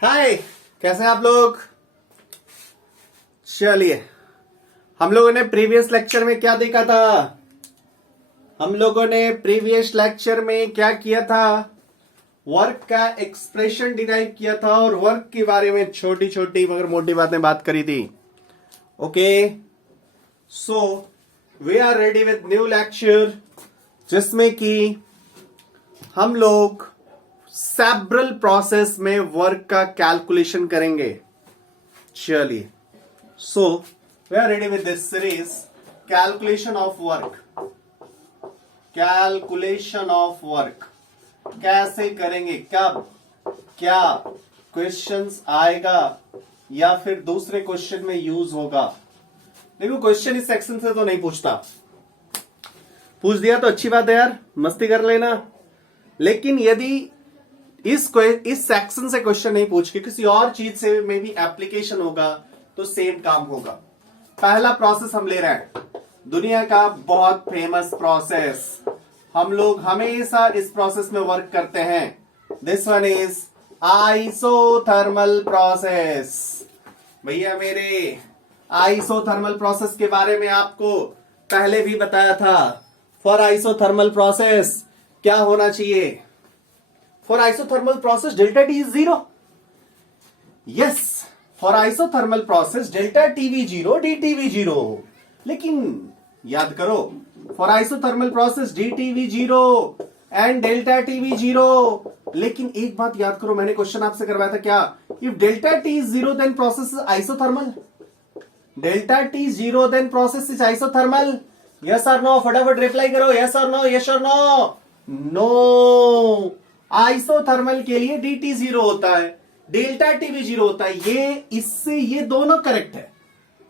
हाय, कैसे हैं आप लोग। चलिए, हम लोगों ने प्रीवियस लेक्चर में क्या देखा था। हम लोगों ने प्रीवियस लेक्चर में क्या किया था, वर्क का एक्सप्रेशन डिराइव किया था और वर्क के बारे में छोटी छोटी मगर मोटी बातें बात करी थी। Okay, so we are ready with new lecture, जिसमें कि हम लोग सेब्रल प्रोसेस में वर्क का कैलकुलेशन करेंगे। चलिए, so we are ready with this series, calculation of work. Calculation of work कैसे करेंगे, कब, क्या क्वेश्चंस आएगा या फिर दूसरे क्वेश्चन में यूज होगा। देखो, क्वेश्चन इस सेक्शन से तो नहीं पूछता, पूछ दिया तो अच्छी बात है यार, मस्ती कर लेना। लेकिन यदि इस सेक्शन से क्वेश्चन नहीं पूछ के किसी और चीज से में भी एप्लीकेशन होगा तो सेम काम होगा। पहला प्रोसेस हम ले रहे हैं, दुनिया का बहुत फेमस प्रोसेस। हम लोग हमेशा इस प्रोसेस में वर्क करते हैं। This one is isothermal process. भैया मेरे, आइसोथर्मल प्रोसेस के बारे में आपको पहले भी बताया था। फॉर आइसोथर्मल प्रोसेस क्या होना चाहिए? For isothermal process delta T is zero. Yes, for isothermal process delta T भी जीरो, डी टी भी जीरो। लेकिन याद करो, for isothermal process D T भी जीरो एंड डेल्टा टी भी जीरो। लेकिन एक बात याद करो, मैंने क्वेश्चन आपसे करवाया था क्या, if delta T is zero then process is isothermal. Delta T zero then process is isothermal. Yes और नो, फटाफट रिप्लाई करो, यस और नो, यस और नो। नो, आइसोथर्मल के लिए डी टी जीरो होता है, डेल्टा टी भी जीरो होता है। ये इससे ये दोनों करेक्ट है,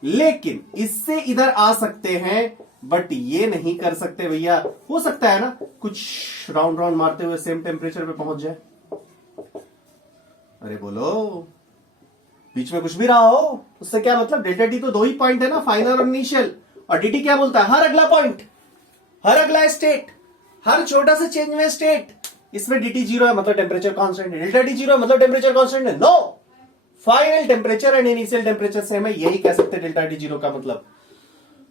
लेकिन इससे इधर आ सकते हैं बट ये नहीं कर सकते भैया। हो सकता है ना कुछ राउंड राउंड मारते हुए सेम टेम्परेचर पे पहुंच जाए। अरे बोलो, बीच में कुछ भी रहा हो उससे क्या मतलब। डेल्टा टी तो दो ही पॉइंट है ना, फाइनल और इनिशियल। और डी टी क्या बोलता है, हर अगला पॉइंट, हर अगला स्टेट, हर छोटा सा चेंज में स्टेट। इसमें dt जीरो है मतलब टेम्परेचर कांस्टेंट है, डेल्टा टी जीरो है मतलब टेम्परेचर कांस्टेंट है। No, final temperature and initial temperature same है, यही कह सकते हैं डेल्टा टी जीरो का मतलब।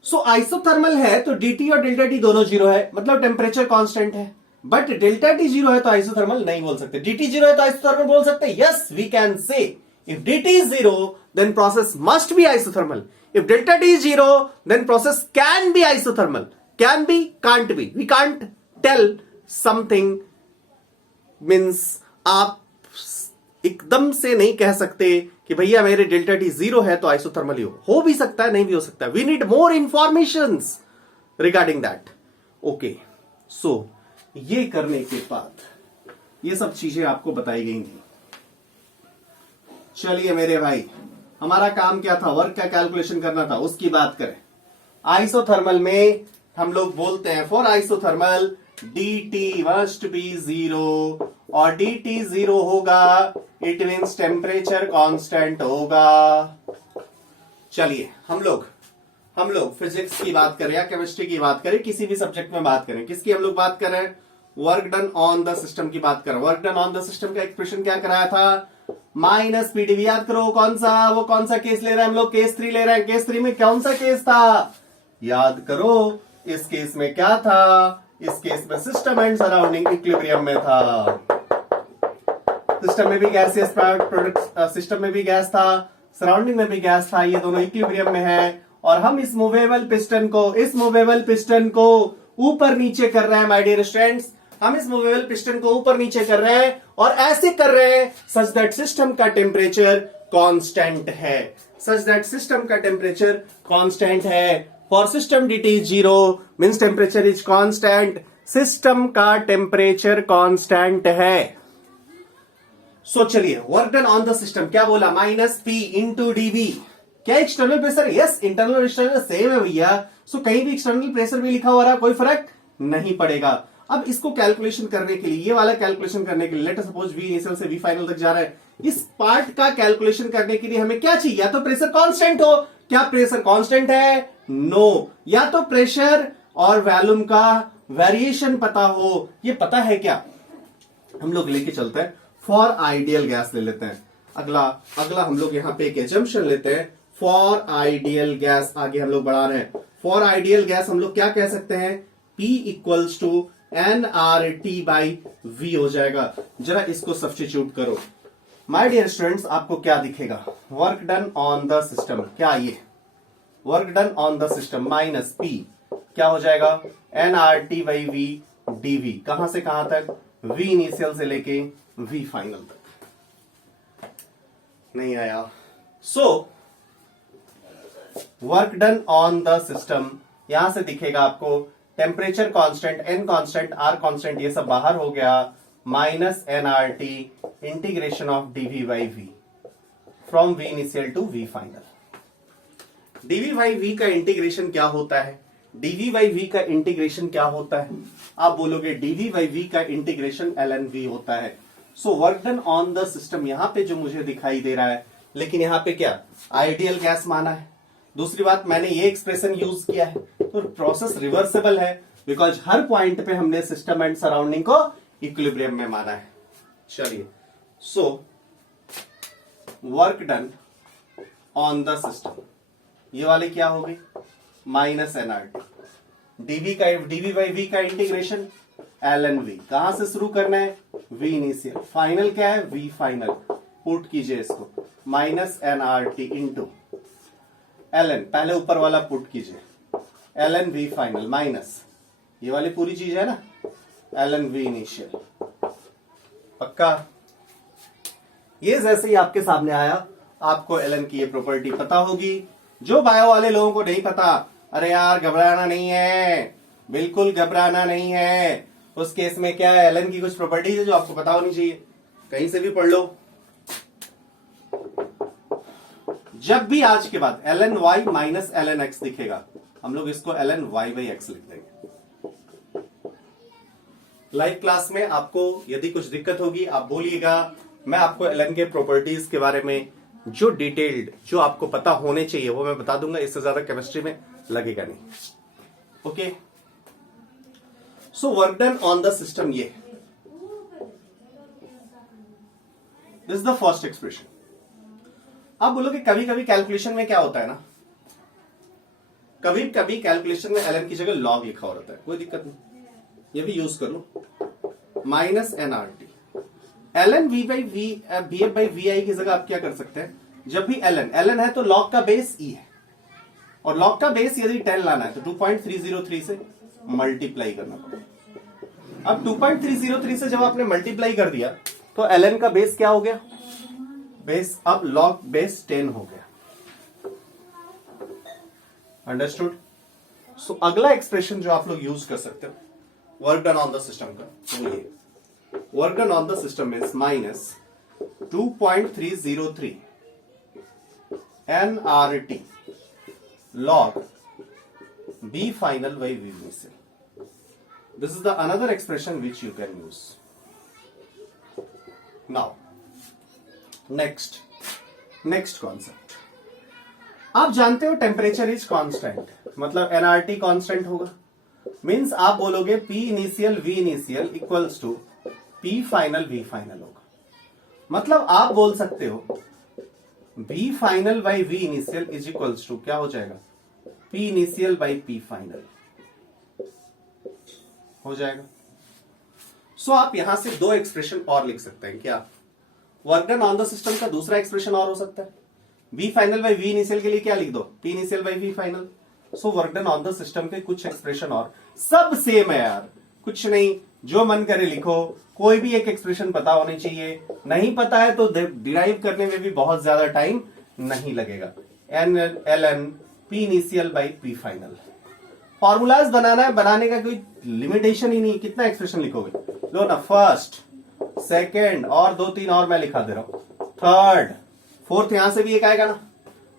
सो आइसोथर्मल है तो dt और डेल्टा टी दोनों जीरो है मतलब टेम्परेचर कांस्टेंट है। बट डेल्टा टी जीरो है तो आइसोथर्मल नहीं बोल सकते, dt जीरो है तो आइसोथर्मल बोल सकते। Yes, we can say if dt is zero then process must be isothermal. If delta t is zero then process can be isothermal. Can be, can't be. We can't tell something means आप एकदम से नहीं कह सकते कि भैया मेरे delta T zero है तो आइसोथर्मल ही हो भी सकता है, नहीं भी हो सकता है। We need more information regarding that. Okay, so ये करने के बाद ये सब चीजें आपको बताई गई थी। चलिए मेरे भाई, हमारा काम क्या था, वर्क का कैलकुलेशन करना था, उसकी बात करें। आइसोथर्मल में हम लोग बोलते हैं for isothermal dt must be zero, और dt जीरो होगा इट मीन्स टेम्परेचर कांस्टेंट होगा। चलिए, हम लोग फिजिक्स की बात करें या केमिस्ट्री की बात करें, किसी भी सब्जेक्ट में बात करें, किसकी हम लोग बात करें, work done on the system की बात करें। Work done on the system का एक्सप्रेशन क्या कराया था, माइनस पीडीवी। याद करो कौन सा केस ले रहे हैं हम लोग, केस 3 ले रहे हैं। केस 3 में कौन सा केस था, याद करो। इस केस में क्या था, इस केस में सिस्टम एंड सराउंडिंग इक्विलिब्रियम में था। सिस्टम में भी गैसियस प्रोडक्ट, सिस्टम में भी गैस था, सराउंडिंग में भी गैस था, ये दोनों इक्विलिब्रियम में है। और हम इस मूवेबल पिस्टन को ऊपर नीचे कर रहे हैं माय डियर स्टूडेंट्स। हम इस मूवेबल पिस्टन को ऊपर नीचे कर रहे हैं और ऐसे कर रहे हैं सच दैट सिस्टम का टेम्परेचर कांस्टेंट है, सच दैट सिस्टम का टेम्परेचर कांस्टेंट है। For system dt is zero means temperature is constant, system का टेम्परेचर कांस्टेंट है। सो चलिए, work done on the system क्या बोला, माइनस पी इंटू डीबी। क्या एक्सटर्नल प्रेशर, यस, इंटरनल और एक्सटर्नल सेम है भैया। सो कहीं भी एक्सटर्नल प्रेशर भी लिखा हुआ रहा, कोई फर्क नहीं पड़ेगा। अब इसको कैलकुलेशन करने के लिए, ये वाला कैलकुलेशन करने के लिए, let us suppose V initial से वी फाइनल तक जा रहा है, इस पार्ट का कैलकुलेशन करने के लिए हमें क्या चाहिए, या तो प्रेशर कांस्टेंट हो। क्या प्रेशर कांस्टेंट है, नो। या तो प्रेशर और वॉल्यूम का वेरिएशन पता हो। ये पता है क्या, हम लोग लेके चलते हैं फॉर आइडियल गैस ले लेते हैं। अगला हम लोग यहाँ पे एक एजम्पशन लेते हैं फॉर आइडियल गैस। आगे हम लोग बढ़ा रहे हैं, फॉर आइडियल गैस हम लोग क्या कह सकते हैं, P equals to nRT by V हो जाएगा। जरा इसको सब्स्टिट्यूट करो माय डियर स्टूडेंट्स, आपको क्या दिखेगा, work done on the system, क्या ये work done on the system minus P क्या हो जाएगा, nRT बाई V dV। कहां से कहां तक, V इनिशियल से लेके V फाइनल तक। नहीं आया। So work done on the system यहां से दिखेगा आपको, temperature constant, N constant, R constant, ये सब बाहर हो गया, minus nRT integration of dV by V from V initial to V final. dV by V का इंटीग्रेशन क्या होता है, dV बाई V का इंटीग्रेशन क्या होता है, आप बोलोगे dV बाई V का इंटीग्रेशन ln V होता है। So work done on the system यहां पे जो मुझे दिखाई दे रहा है, लेकिन यहां पे क्या आइडियल गैस माना है। दूसरी बात, मैंने ये एक्सप्रेशन यूज किया है, तो प्रोसेस रिवर्सिबल है, बिकॉज हर पॉइंट पे हमने सिस्टम एंड सराउंडिंग को इक्विलिब्रियम में माना है। चलिए, सो work done on the system, ये वाले क्या हो गई, minus nRT, dV by V का इंटीग्रेशन ln V। कहां से शुरू करना है, V इनिशियल, फाइनल क्या है, V फाइनल, पुट कीजिए इसको, माइनस nRT इंटू ln, पहले ऊपर वाला पुट कीजिए, ln V फाइनल माइनस ये वाली पूरी चीज है ना, ln V इनिशियल। पक्का, ये जैसे ही आपके सामने आया, आपको ln की ये प्रॉपर्टी पता होगी। जो बायो वाले लोगों को नहीं पता, अरे यार घबराना नहीं है, बिल्कुल घबराना नहीं है। उस केस में क्या है, ln की कुछ प्रॉपर्टीज है जो आपको पता होनी चाहिए, कहीं से भी पढ़ लो। जब भी आज के बाद ln y minus ln x दिखेगा, हम लोग इसको ln y बाई x लिख देंगे। लाइव क्लास में आपको यदि कुछ दिक्कत होगी आप बोलिएगा, मैं आपको ln के प्रॉपर्टीज के बारे में जो डिटेल्ड, जो आपको पता होने चाहिए वो मैं बता दूंगा, इससे ज्यादा केमिस्ट्री में लगेगा नहीं। Okay, so work done on the system, ये this is the first expression. आप बोलोगे कभी कभी कैलकुलेशन में क्या होता है ना, कभी कभी कैलकुलेशन में ln की जगह log लिखा होता है, कोई दिक्कत नहीं, ये भी यूज कर लो, minus nRT ln V by VF by VI की जगह आप क्या कर सकते हैं, जब भी ln है तो log का बेस E है, और log का बेस यदि 10 लाना है तो 2.303 से मल्टीप्लाई करना पड़ेगा। अब 2.303 से जब आपने मल्टीप्लाई कर दिया तो ln का बेस क्या हो गया, बेस अब log बेस 10 हो गया। अंडरस्टूड। सो अगला एक्सप्रेशन जो आप लोग यूज कर सकते हो work done on the system का, तो ये work done on the system is minus 2.303 nRT log B final by V initial. This is the another expression which you can use. Now, next concept. आप जानते हो temperature is constant, मतलब nRT constant होगा, means आप बोलोगे P initial V initial equals to P final V final होगा। मतलब आप बोल सकते हो V final by V initial is equals to क्या हो जाएगा, P initial by P final हो जाएगा। सो आप यहां से दो एक्सप्रेशन और लिख सकते हैं, क्या work done on the system का दूसरा एक्सप्रेशन और हो सकता है, V final by V initial के लिए क्या लिख दो, P initial by V final. So work done on the system के कुछ एक्सप्रेशन और, सब सेम है यार, कुछ नहीं, जो मन करे लिखो, कोई भी एक एक्सप्रेशन पता होनी चाहिए, नहीं पता है तो डिराइव करने में भी बहुत ज्यादा टाइम नहीं लगेगा। ln P initial by P final. Formulas बनाना है, बनाने का कोई लिमिटेशन ही नहीं, कितना एक्सप्रेशन लिखोगे, लो ना, फर्स्ट सेकेंड और 2-3 और मैं लिखा दे रहा हूं, थर्ड फोर्थ, यहां से भी एक आएगा ना,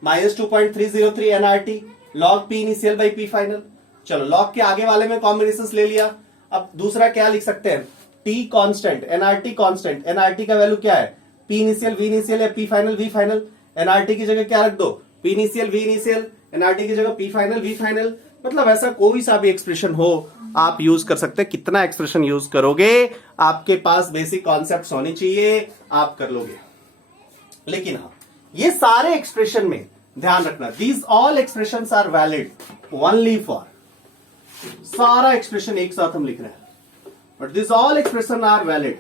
minus 2.303 nRT log P initial by P final. चलो log के आगे वाले में कॉम्बिनेशन ले लिया, अब दूसरा क्या लिख सकते हैं, T constant, nRT constant, nRT का वैल्यू क्या है, P इनिशियल V इनिशियल या P final V final, nRT की जगह क्या रख दो, P initial V initial, nRT की जगह P फाइनल V फाइनल। मतलब ऐसा कोई सा भी एक्सप्रेशन हो आप यूज कर सकते हैं, कितना एक्सप्रेशन यूज करोगे, आपके पास बेसिक कॉन्सेप्ट्स होनी चाहिए, आप कर लोगे। लेकिन हाँ, ये सारे एक्सप्रेशन में ध्यान रखना, these all expression are valid only for, सारा एक्सप्रेशन एक साथ हम लिख रहे हैं, but this all expression are valid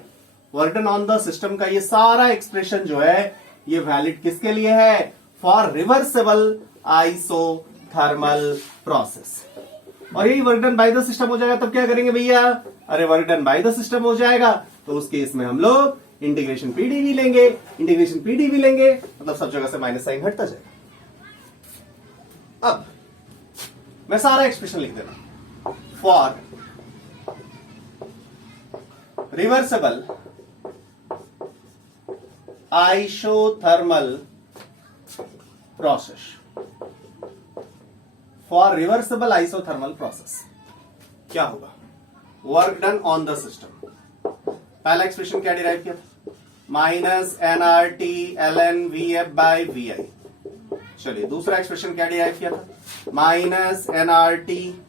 work done on the system का ये सारा एक्सप्रेशन जो है ये वैलिड किसके लिए है? For reversible isothermal process. और यही work done by the system हो जाएगा, तब क्या करेंगे भैया? अरे work done by the system हो जाएगा तो उस केस में हम लोग इंटीग्रेशन पीडीवी लेंगे, इंटीग्रेशन पीडीवी लेंगे मतलब सब जगह से माइनस साइन हटता जाएगा। अब मैं सारा एक्सप्रेशन लिख देना, for reversible isothermal process, for reversible isothermal process क्या होगा? Work done on the system, पहला एक्सप्रेशन क्या डिराइव किया था? Minus NRT L N V F by V I. चलिए दूसरा एक्सप्रेशन क्या डिराइव किया था? Minus NRT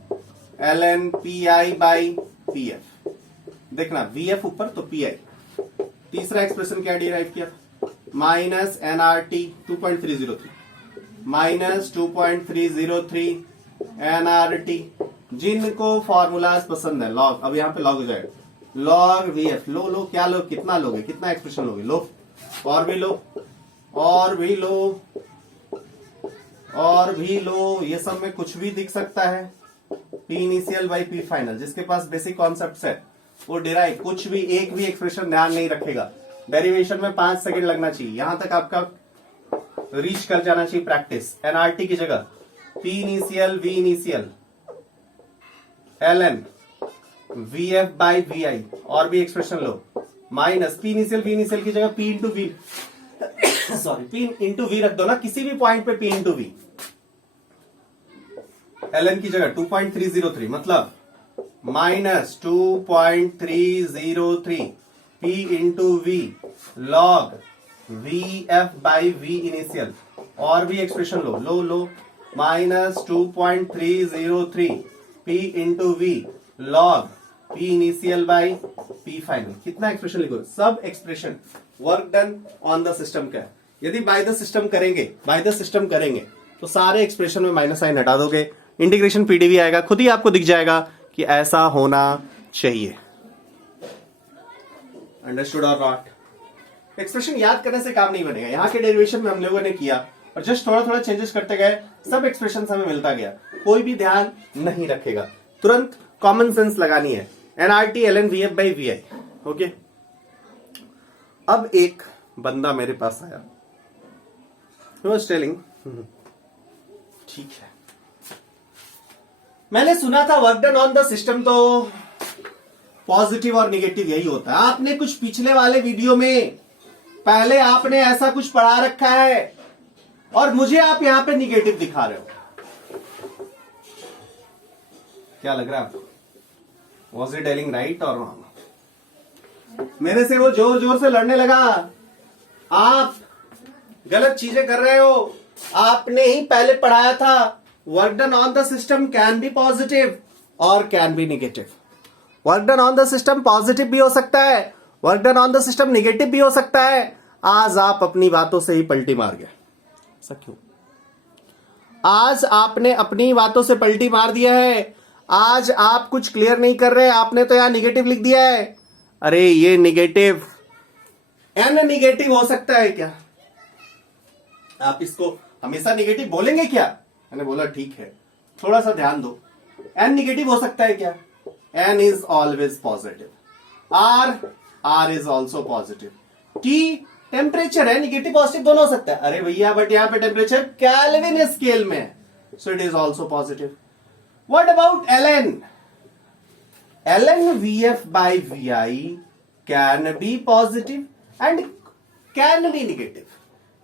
L N P I by P F. देखना वी एफ ऊपर तो पी आई। तीसरा एक्सप्रेशन क्या डिराइव किया था? माइनस एनआरटी 2.303 माइनस 2.303 एनआरटी, जिनको फॉर्मूलाज पसंद है लॉग, अब यहां पे लॉग हो जाएगा, लॉग वी एफ। लो लो क्या लो, कितना लोगे, कितना एक्सप्रेशन लोगे? लो और भी लो और भी लो और भी लो, ये सब में कुछ भी दिख सकता है। P initial by P final, जिसके पास बेसिक कॉन्सेप्ट है वो डिराइव, कुछ भी एक भी एक्सप्रेशन ध्यान नहीं रखेगा, डेरिवेशन में 5 सेकंड लगना चाहिए, यहां तक आपका रीच कर जाना चाहिए प्रैक्टिस। एनआरटी की जगह P initial V initial L N V F by V I, और भी एक्सप्रेशन लो, minus P initial V initial की जगह P into V, sorry P into V रख दो ना किसी भी पॉइंट पे, P into V. L N की जगह 2.303 मतलब minus 2.303 P into V log V F by V initial, और भी एक्सप्रेशन लो लो लो, minus 2.303 P into V log P initial by P final. कितना एक्सप्रेशन लिखो? सब expression work done on the system का है। यदि बाय द सिस्टम करेंगे, बाय द सिस्टम करेंगे तो सारे एक्सप्रेशन में माइनस साइन हटा दोगे, इंटीग्रेशन पीडीवी आएगा, खुद ही आपको दिख जाएगा कि ऐसा होना चाहिए। अंडरस्टूड और नॉट? एक्सप्रेशन याद करने से काम नहीं बनेगा, यहाँ के डेरिवेशन में हम लोगों ने किया और जस्ट थोड़ा थोड़ा चेंजेस करते गए, सब एक्सप्रेशन हमें मिलता गया, कोई भी ध्यान नहीं रखेगा, तुरंत कॉमन सेंस लगानी है। NRT L N V F by V I. Okay, अब एक बंदा मेरे पास आया, टेलिंग ठीक है, मैंने सुना था work done on the system तो पॉजिटिव और नेगेटिव यही होता है। आपने कुछ पिछले वाले वीडियो में पहले आपने ऐसा कुछ पढ़ा रखा है और मुझे आप यहां पे निगेटिव दिखा रहे हो, क्या लग रहा है आपको? वॉज इट टेलिंग राइट और रॉन्ग? मेरे से वो जोर जोर से लड़ने लगा, आप गलत चीजें कर रहे हो, आपने ही पहले पढ़ाया था work done on the system can be positive और can be negative. Work done on the system positive भी हो सकता है, work done on the system negative भी हो सकता है। आज आप अपनी बातों से ही पलटी मार गए। ऐसा क्यों? आज आपने अपनी बातों से पलटी मार दिया है, आज आप कुछ क्लियर नहीं कर रहे, आपने तो यहां निगेटिव लिख दिया है। अरे ये निगेटिव एन निगेटिव हो सकता है क्या? आप इसको हमेशा निगेटिव बोलेंगे क्या? मैंने बोला ठीक है, थोड़ा सा ध्यान दो, एन निगेटिव हो सकता है क्या? N is always positive, R is also positive, T temperature है, निगेटिव पॉजिटिव दोनों हो सकता है। अरे भैया बट यहां पे टेम्परेचर केल्विन स्केल में है, so it is also positive. What about LN? LN VF by VI can be positive and can be negative.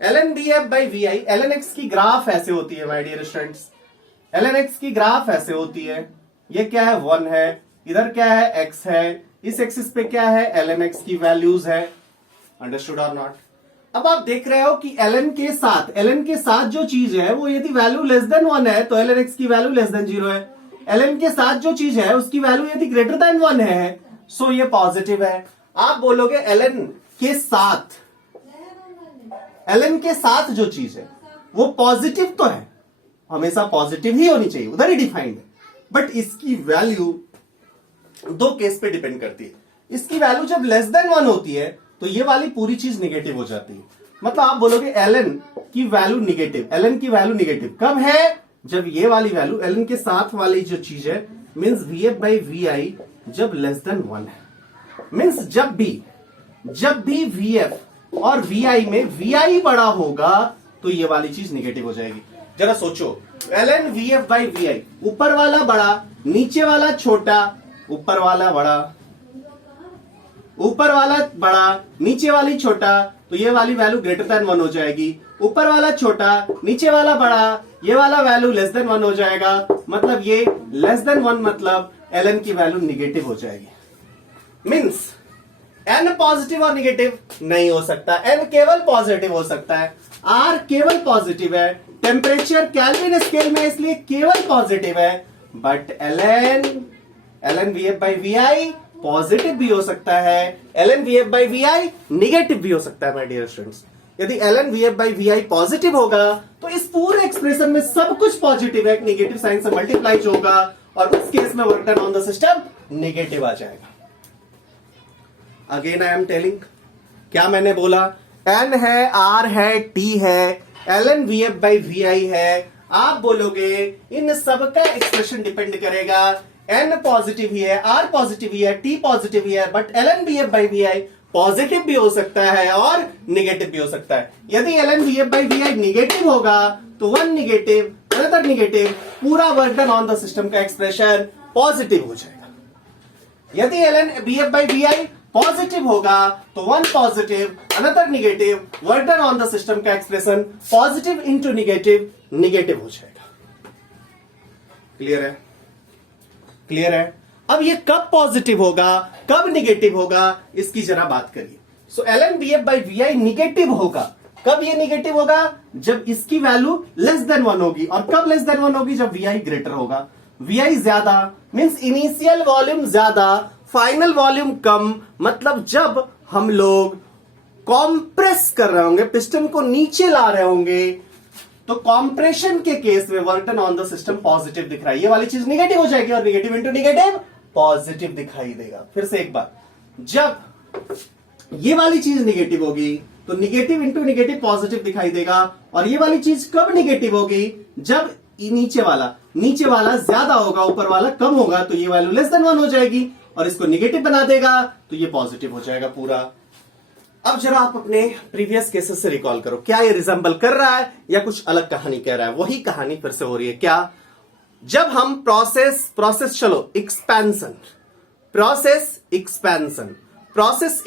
LN VF by VI, LN X की ग्राफ ऐसे होती है my dear students, LN X की graph ऐसे होती है, ये क्या है 1 है, इधर क्या है x है, इस एक्सिस पे क्या है एलएन एक्स की वैल्यूज है। अंडरस्टूड और नॉट? अब आप देख रहे हो कि एलएन के साथ जो चीज है वो यदि वैल्यू लेस देन 1 है तो एलएन एक्स की वैल्यू लेस देन 0 है, एलएन के साथ जो चीज है उसकी वैल्यू यदि ग्रेटर देन 1 है सो ये पॉजिटिव है। आप बोलोगे एलएन के साथ ln के साथ जो चीज है वो पॉजिटिव तो है, हमेशा पॉजिटिव ही होनी चाहिए, उधर ही डिफाइंड है, बट इसकी वैल्यू दो केस पे डिपेंड करती है। इसकी वैल्यू जब लेस देन 1 होती है तो ये वाली पूरी चीज निगेटिव हो जाती है। मतलब आप बोलोगे ln की वैल्यू निगेटिव, ln की वैल्यू निगेटिव कब है? जब ये वाली वैल्यू ln के साथ वाली जो चीज है मींस vf by vi जब लेस देन 1 है, मींस जब भी vf और vi में vi बड़ा होगा तो ये वाली चीज निगेटिव हो जाएगी। जरा सोचो, ln vf by vi, ऊपर वाला बड़ा, नीचे वाला छोटा, ऊपर वाला बड़ा, नीचे वाली छोटा, तो ये वाली वैल्यू ग्रेटर देन 1 हो जाएगी। ऊपर वाला छोटा, नीचे वाला बड़ा, ये वाला वैल्यू लेस देन 1 हो जाएगा। मतलब ये लेस देन 1 मतलब ln की वैल्यू निगेटिव हो जाएगी। मींस n पॉजिटिव और निगेटिव नहीं हो सकता, n केवल पॉजिटिव हो सकता है, r केवल पॉजिटिव है, टेम्परेचर केल्विन स्केल में इसलिए केवल पॉजिटिव है, but ln vf by vi positive भी हो सकता है, ln vf by vi negative भी हो सकता है। माय डियर स्टूडेंट्स, यदि ln vf by vi positive होगा तो इस पूरे एक्सप्रेशन में सब कुछ पॉजिटिव है, नेगेटिव साइन से मल्टीप्लाई होगा और उस केस में work done on the system negative आ जाएगा। अगेन आई एम टेलिंग, क्या मैंने बोला? n है, r है, t है, ln vf by vi है। आप बोलोगे इन सबका एक्सप्रेशन डिपेंड करेगा, n पॉजिटिव ही है, r पॉजिटिव ही है, t पॉजिटिव ही है, but ln vf by vi positive भी हो सकता है और निगेटिव भी हो सकता है। यदि ln vf by vi negative होगा तो 1 निगेटिव, अनदर निगेटिव, पूरा work done on the system का एक्सप्रेशन पॉजिटिव हो जाएगा। यदि ln vf by vi positive होगा तो 1 positive, another negative, work done on the system का expression positive into negative, negative हो जाएगा। क्लियर है? क्लियर है? अब ये कब पॉजिटिव होगा, कब निगेटिव होगा, इसकी जरा बात करिए। सो ln vf by vi negative होगा। कब ये निगेटिव होगा? जब इसकी वैल्यू लेस देन 1 होगी। और कब लेस देन 1 होगी? जब vi ग्रेटर होगा। vi ज्यादा मींस इनिशियल वॉल्यूम ज्यादा, फाइनल वॉल्यूम कम, मतलब जब हम लोग कॉम्प्रेस कर रहे होंगे, पिस्टन को नीचे ला रहे होंगे, तो कॉम्प्रेशन के केस में work done on the system positive दिख रहा है, ये वाली चीज निगेटिव हो जाएगी और निगेटिव इंटू निगेटिव पॉजिटिव दिखाई देगा। फिर से एक बार, जब ये वाली चीज निगेटिव होगी तो निगेटिव इंटू निगेटिव पॉजिटिव दिखाई देगा। और ये वाली चीज कब निगेटिव होगी? जब नीचे वाला ज्यादा होगा, ऊपर वाला कम होगा, तो ये वैल्यू लेस देन 1 हो जाएगी और इसको निगेटिव बना देगा तो ये पॉजिटिव हो जाएगा पूरा। अब जरा आप अपने प्रीवियस केसेस से रिकॉल करो, क्या ये रिजेंबल कर रहा है या कुछ अलग कहानी कह रहा है? वही कहानी फिर से हो रही है। क्या? जब हम प्रोसेस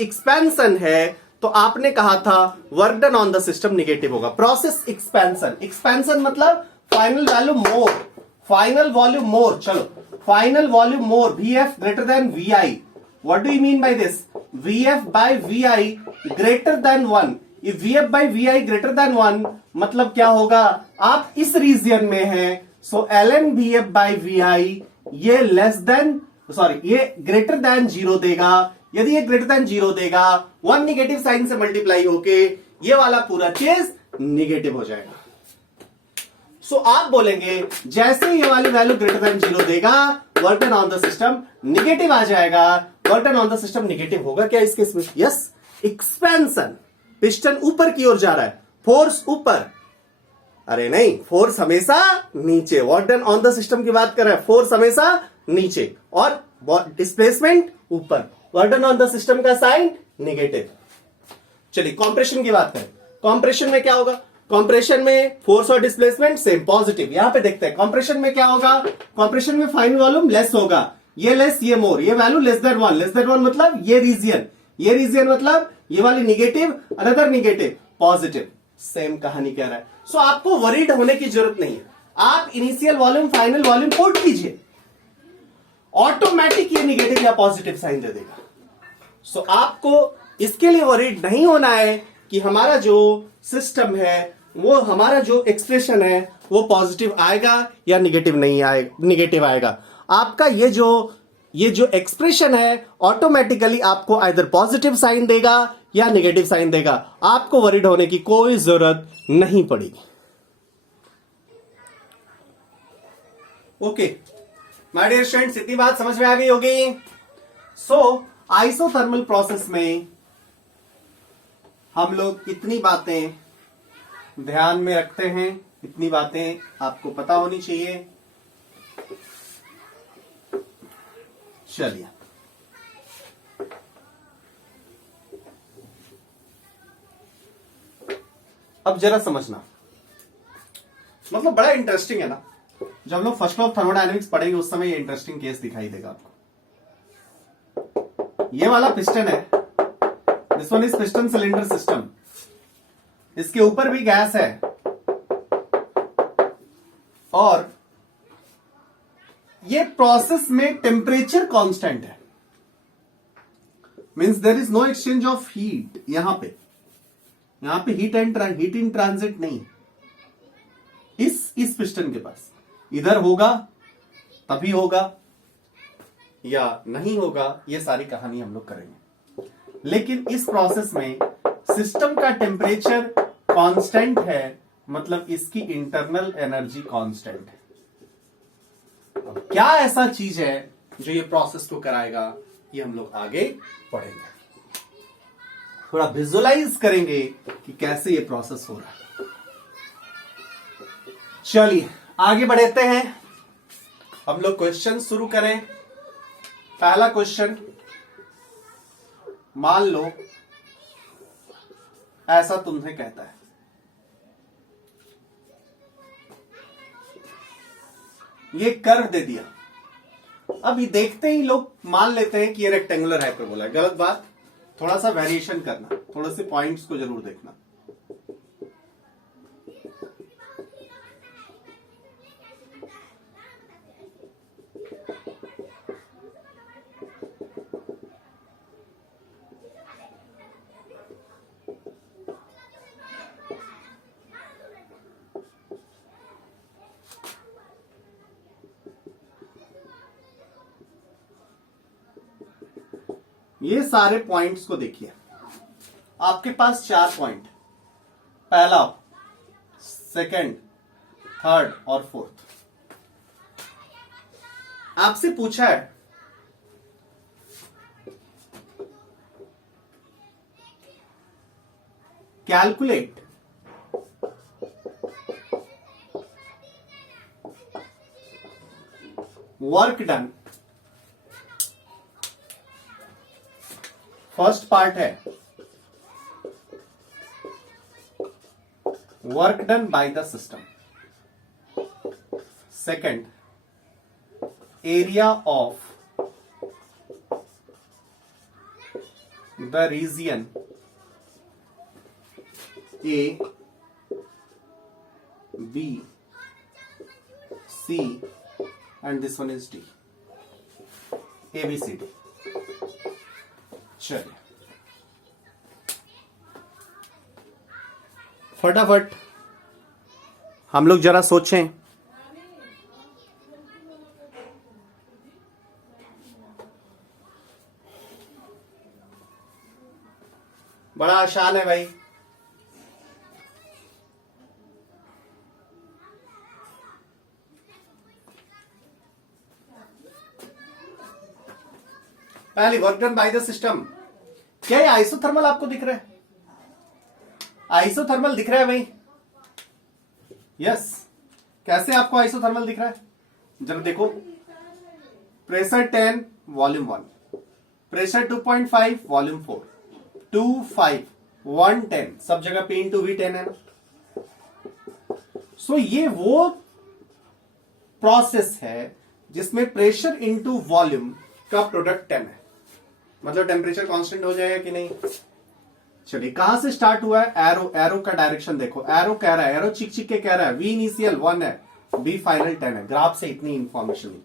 एक्सपेंशन है तो आपने कहा था work done on the system negative होगा। प्रोसेस एक्सपेंशन मतलब फाइनल वॉल्यूम मोर, चलो final volume more, vf greater than vi। What do you mean by this? vf by vi greater than 1। If vf by vi greater than 1 मतलब क्या होगा? आप इस reason में हैं, so ln vf by vi ये ये ग्रेटर देन 0 देगा। यदि ये ग्रेटर देन 0 देगा, 1 निगेटिव साइन से मल्टीप्लाई होके ये वाला पूरा चीज निगेटिव हो जाएगा। सो आप बोलेंगे जैसे ये वाली वैल्यू ग्रेटर देन 0 देगा, work done on the system negative आ जाएगा। Work done on the system negative होगा क्या इस केस में? यस, एक्सपेंशन, पिस्टन ऊपर की ओर जा रहा है, फोर्स ऊपर, अरे नहीं, फोर्स हमेशा नीचे। Work done on the system की बात कर रहा है, फोर्स हमेशा नीचे और डिस्प्लेसमेंट ऊपर। Work done on the system का साइन निगेटिव। चलिए कॉम्प्रेशन की बात करें। कॉम्प्रेशन में क्या होगा? कॉम्प्रेशन में फोर्स और डिस्प्लेसमेंट सेम पॉजिटिव। यहां पे देखते हैं कॉम्प्रेशन में क्या होगा। कॉम्प्रेशन में फाइनल वॉल्यूम लेस होगा, ये लेस ये मोर, ये value less than 1। Less than 1 मतलब ये रीजन मतलब ये वाली negative, another negative, positive. Same कहानी कह रहा है। सो आपको वरीड होने की जरूरत नहीं है। आप initial volume final volume put कीजिए, ऑटोमेटिक ये निगेटिव या पॉजिटिव साइन दे देगा। सो आपको इसके लिए वरीड नहीं होना है कि हमारा जो सिस्टम है, वो हमारा जो एक्सप्रेशन है वो पॉजिटिव आएगा या निगेटिव नहीं आएगा, निगेटिव आएगा। आपका ये जो ये जो एक्सप्रेशन है ऑटोमेटिकली आपको आइदर पॉजिटिव साइन देगा या नेगेटिव साइन देगा। आपको वरीड होने की कोई जरूरत नहीं पड़ेगी। ओके माय डियर स्टूडेंट्स, इतनी बात समझ में आ गई होगी। सो आइसोथर्मल प्रोसेस में हम लोग इतनी बातें ध्यान में रखते हैं, इतनी बातें आपको पता होनी चाहिए। चलिए अब जरा समझना, मतलब बड़ा इंटरेस्टिंग है ना। जब हम लोग फर्स्ट लॉ ऑफ थर्मोडायनेमिक्स पढ़ेंगे उस समय ये इंटरेस्टिंग केस दिखाई देगा आपको। ये वाला पिस्टन है, this one is piston cylinder system. इसके ऊपर भी गैस है और ये प्रोसेस में टेम्परेचर कांस्टेंट है, means there is no exchange of heat. यहां पे हीट इन ट्रांजिट नहीं। इस पिस्टन के पास इधर होगा तभी होगा या नहीं होगा, ये सारी कहानी हम लोग करेंगे। लेकिन इस प्रोसेस में सिस्टम का टेम्परेचर कांस्टेंट है, मतलब इसकी इंटरनल एनर्जी कांस्टेंट है। क्या ऐसा चीज है जो ये प्रोसेस को कराएगा, ये हम लोग आगे पढ़ेंगे। थोड़ा विजुअलाइज करेंगे कि कैसे ये प्रोसेस हो रहा है। चलिए आगे बढ़ते हैं, हम लोग क्वेश्चन शुरू करें। पहला क्वेश्चन, मान लो ऐसा तुम्हें कहता है ये कर्व दे दिया। अब ये देखते ही लोग मान लेते हैं कि ये रेक्टेंगुलर हाइपरबोला है। गलत बात। थोड़ा सा वेरिएशन करना, थोड़े से पॉइंट्स को जरूर देखना। ये सारे पॉइंट्स को देखिए, आपके पास 4 पॉइंट, पहला, सेकंड, थर्ड और फोर्थ। आपसे पूछा है calculate work done. First part है work done by the system. Second, area of the region A B C and this one is D, A B C D। चलिए फटाफट हम लोग जरा सोचें। बड़ा आसान है भाई। पहली, work done by the system. क्या ये आइसोथर्मल आपको दिख रहा है? आइसोथर्मल दिख रहा है भाई? यस। कैसे आपको आइसोथर्मल दिख रहा है? जरा देखो, प्रेशर 10 वॉल्यूम 1, प्रेशर 2.5 वॉल्यूम 4, 2 5 1 10, सब जगह P इंटू V 10 है ना। सो ये वो प्रोसेस है जिसमें प्रेशर इंटू वॉल्यूम का प्रोडक्ट 10 है, मतलब टेम्परेचर कांस्टेंट हो जाएगा कि नहीं। चलिए कहां से स्टार्ट हुआ है? एरो, एरो का डायरेक्शन देखो। एरो कह रहा है, एरो चिक चिक के कह रहा है V इनिशियल 1 है, B फाइनल 10 है। ग्राफ से इतनी इंफॉर्मेशन।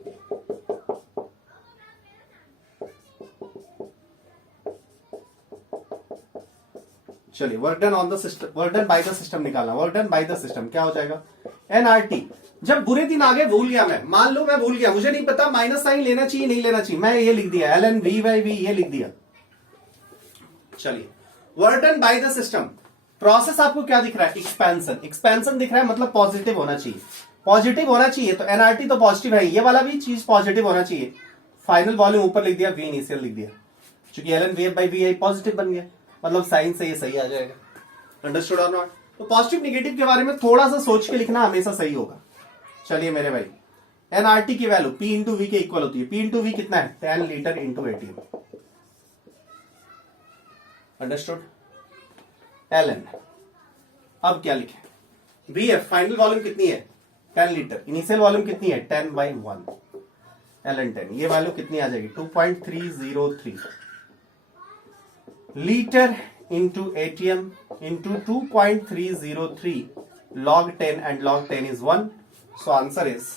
चलिए work done on the system, work done by the system निकालना। Work done by the system क्या हो जाएगा? एनआरटी। जब बुरे दिन आ गए, भूल गया मैं, मान लो मैं भूल गया, मुझे नहीं पता माइनस साइन लेना चाहिए नहीं लेना चाहिए, मैं ये लिख दिया L N V by V, ये लिख दिया। चलिए, work done by the system. Process आपको क्या दिख रहा है? एक्सपेंशन। एक्सपेंशन दिख रहा है मतलब पॉजिटिव होना चाहिए, पॉजिटिव होना चाहिए, तो एनआरटी तो पॉजिटिव है, ये वाला भी चीज पॉजिटिव होना चाहिए। फाइनल वॉल्यूम ऊपर लिख दिया, वी इनिशियल लिख दिया, क्योंकि L N V by V I positive बन गया, मतलब साइन से ये सही आ जाएगा। अंडरस्टूड और नॉट? तो पॉजिटिव निगेटिव के बारे में थोड़ा सा सोच के लिखना हमेशा सही होगा। चलिए मेरे भाई, एनआरटी की वैल्यू पी इंटू वी के इक्वल होती है। पी इंटू वी कितना है? 10 litre into ATM. Understood? L N, अब क्या लिखे? वी एफ फाइनल वॉल्यूम कितनी है? 10 लीटर। इनिशियल वॉल्यूम कितनी है? 10/1। एल एन 10, ये वैल्यू कितनी आ जाएगी? 2.303 litre into ATM into 2.303 log 10 and log 10 is 1. So answer is,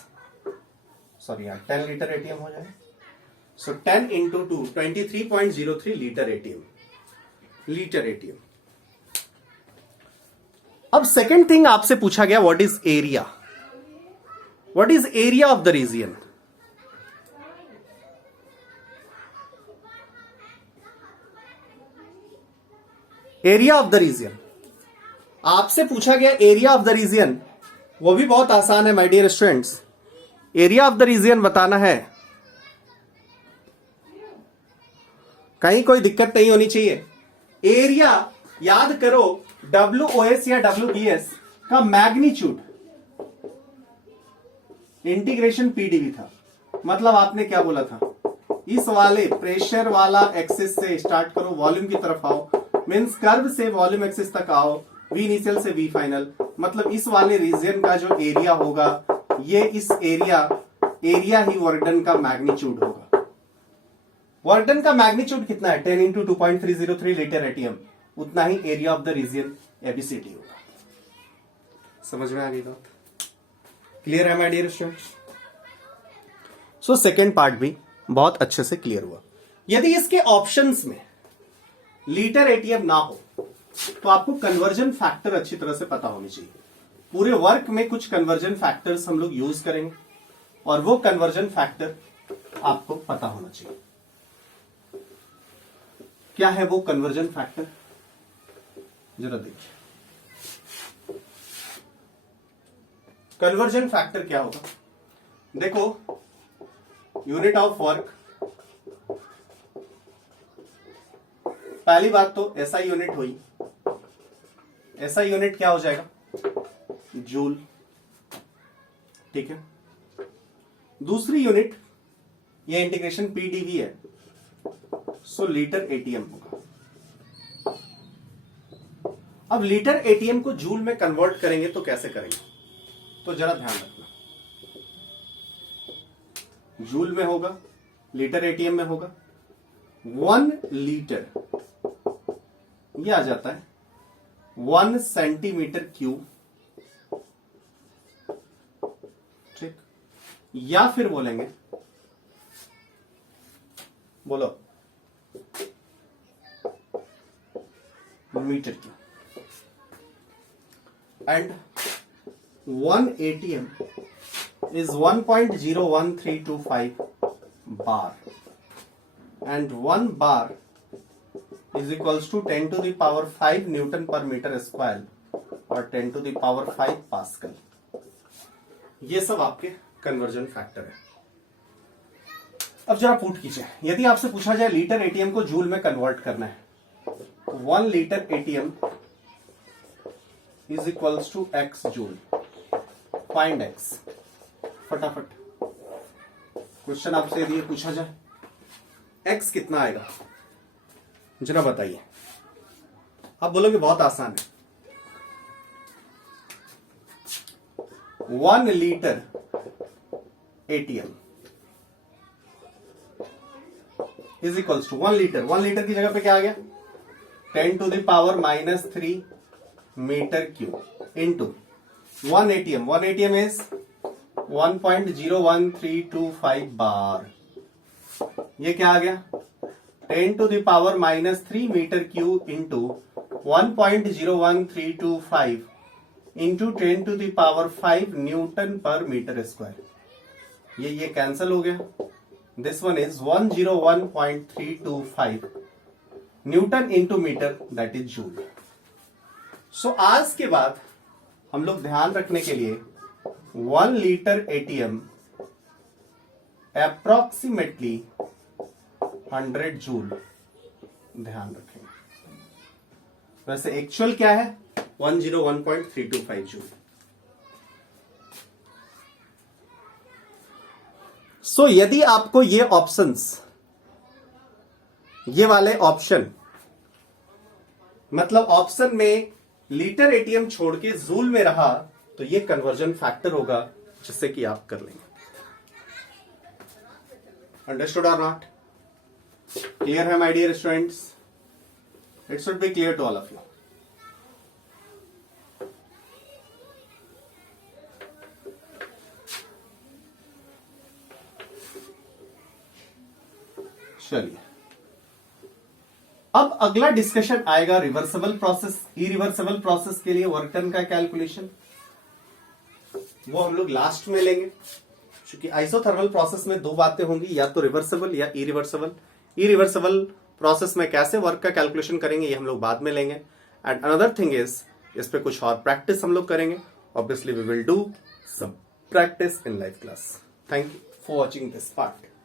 sorry यार, 10 लीटर ATM हो जाए। So 10 into 2, 23.03 litre ATM, litre ATM। अब सेकेंड थिंग आपसे पूछा गया, what is area? What is area of the region? Area of the region आपसे पूछा गया, एरिया ऑफ द रीजन, वो भी बहुत आसान है my dear students. Area of the region बताना है, कहीं कोई दिक्कत नहीं होनी चाहिए। एरिया याद करो, WOS या WBS का मैग्नीट्यूड इंटीग्रेशन PdV था। मतलब आपने क्या बोला था? इस वाले प्रेशर वाला एक्सिस से स्टार्ट करो, वॉल्यूम की तरफ आओ, मीन्स कर्व से वॉल्यूम एक्सिस तक आओ, वी इनिशियल से वी फाइनल। मतलब इस वाले रीजन का जो एरिया होगा, ये इस एरिया ही वर्क डन का मैग्नीट्यूड होगा। वर्क डन का मैग्नीट्यूड कितना है? 10 इंटू 2.303 लीटर एटीएम, उतना ही area of the region ABCD होगा। समझ में आ गई बात? क्लियर है my dear students? So second part भी बहुत अच्छे से क्लियर हुआ। यदि इसके ऑप्शंस में लीटर एटीएम ना हो तो आपको कन्वर्जन फैक्टर अच्छी तरह से पता होनी चाहिए। पूरे वर्क में कुछ कन्वर्जन फैक्टर्स हम लोग यूज करेंगे और वो कन्वर्जन फैक्टर आपको पता होना चाहिए। क्या है वो कन्वर्जन फैक्टर? जरा देखिए, कन्वर्जन फैक्टर क्या होगा? देखो, यूनिट ऑफ वर्क, पहली बात तो एसआई यूनिट हुई। एसआई यूनिट क्या हो जाएगा? जूल, ठीक है। दूसरी यूनिट, ये इंटीग्रेशन PdV है, सो लीटर एटीएम होगा। अब लीटर एटीएम को जूल में कन्वर्ट करेंगे तो कैसे करेंगे? तो जरा ध्यान रखना, जूल में होगा, लीटर एटीएम में होगा। 1 लीटर ये आ जाता है 1 सेंटीमीटर क्यूब, ठीक। या फिर बोलेंगे, बोलो, metre cube. And 1 ATM is 1.01325 bar and 1 bar is equals to 10 to the power 5 Newton per metre square और 10 to the power 5 पास्कल। ये सब आपके कन्वर्जन फैक्टर है। अब जरा पुट कीजिए, यदि आपसे पूछा जाए लीटर एटीएम को जूल में कन्वर्ट करना है, 1 litre ATM is equals to x joule. Find x, फटाफट क्वेश्चन आपसे यदि पूछा जाए x कितना आएगा, जरा बताइए। आप बोलोगे बहुत आसान है। 1 litre ATM is equals to 1 litre. 1 litre की जगह पे क्या आ गया? 10 to the power -3 metre cube into 1 ATM। 1 ATM is 1.01325 bar. ये क्या आ गया? 10 to the power -3 metre cube into 1.01325 into 10⁵ newton per metre square. ये कैंसिल हो गया। This one is 101.325 newton into metre, that is joule. So आज के बाद हम लोग ध्यान रखने के लिए 1 लीटर एटीएम अप्रोक्सीमेटली 100 जूल ध्यान रखेंगे। वैसे एक्चुअल क्या है 101.325 जूल। सो यदि आपको ये ऑप्शंस, ये वाले ऑप्शन, मतलब ऑप्शन में लीटर एटीएम छोड़ के जूल में रहा, तो ये कन्वर्जन फैक्टर होगा जिससे कि आप कर लेंगे। अंडरस्टूड और नॉट? क्लियर है my dear students? It should be clear to all of you. चलिए, अब अगला डिस्कशन आएगा रिवर्सिबल प्रोसेस, इरिवर्सिबल प्रोसेस के लिए वर्क डन का कैलकुलेशन। वो हम लोग लास्ट में लेंगे, क्योंकि आइसोथर्मल प्रोसेस में दो बातें होंगी, या तो रिवर्सिबल या इरिवर्सिबल। इरिवर्सिबल प्रोसेस में कैसे वर्क का कैलकुलेशन करेंगे ये हम लोग बाद में लेंगे। एंड अनदर थिंग इज, इस पे कुछ और प्रैक्टिस हम लोग करेंगे। Obviously we will do some practice in live class. Thank you for watching this part.